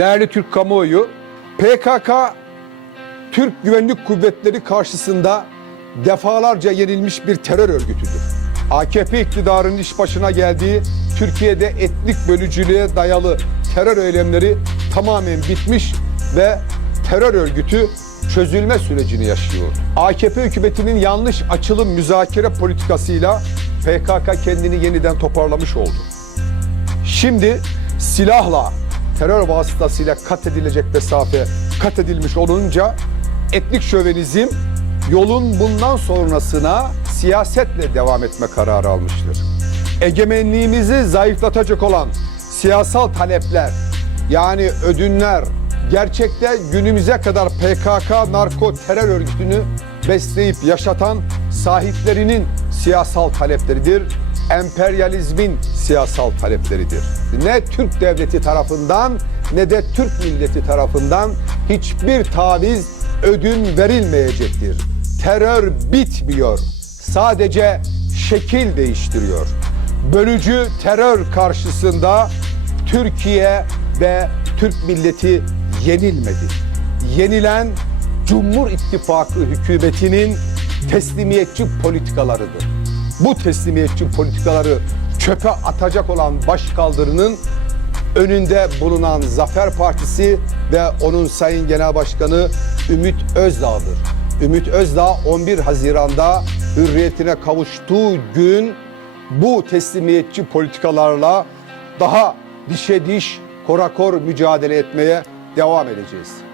Değerli Türk kamuoyu, PKK Türk Güvenlik Kuvvetleri karşısında defalarca yenilmiş bir terör örgütüdür. AKP iktidarının iş başına geldiği Türkiye'de etnik bölücülüğe dayalı terör eylemleri tamamen bitmiş ve terör örgütü çözülme sürecini yaşıyor. AKP hükümetinin yanlış açılım müzakere politikasıyla PKK kendini yeniden toparlamış oldu. Şimdi silahla, terör vasıtasıyla kat edilecek mesafe kat edilmiş olunca etnik şövenizm yolun bundan sonrasına siyasetle devam etme kararı almıştır. Egemenliğimizi zayıflatacak olan siyasal talepler yani ödünler gerçekte günümüze kadar PKK narko terör örgütünü besleyip yaşatan sahiplerinin siyasal talepleridir emperyalizmin siyasal talepleridir. Ne Türk devleti tarafından ne de Türk milleti tarafından hiçbir taviz ödün verilmeyecektir. Terör bitmiyor. Sadece şekil değiştiriyor. Bölücü terör karşısında Türkiye ve Türk milleti yenilmedi. Yenilen Cumhur İttifakı hükümetinin teslimiyetçi politikalarıdır bu teslimiyetçi politikaları çöpe atacak olan başkaldırının önünde bulunan Zafer Partisi ve onun Sayın Genel Başkanı Ümit Özdağ'dır. Ümit Özdağ 11 Haziran'da hürriyetine kavuştuğu gün bu teslimiyetçi politikalarla daha dişe diş, korakor mücadele etmeye devam edeceğiz.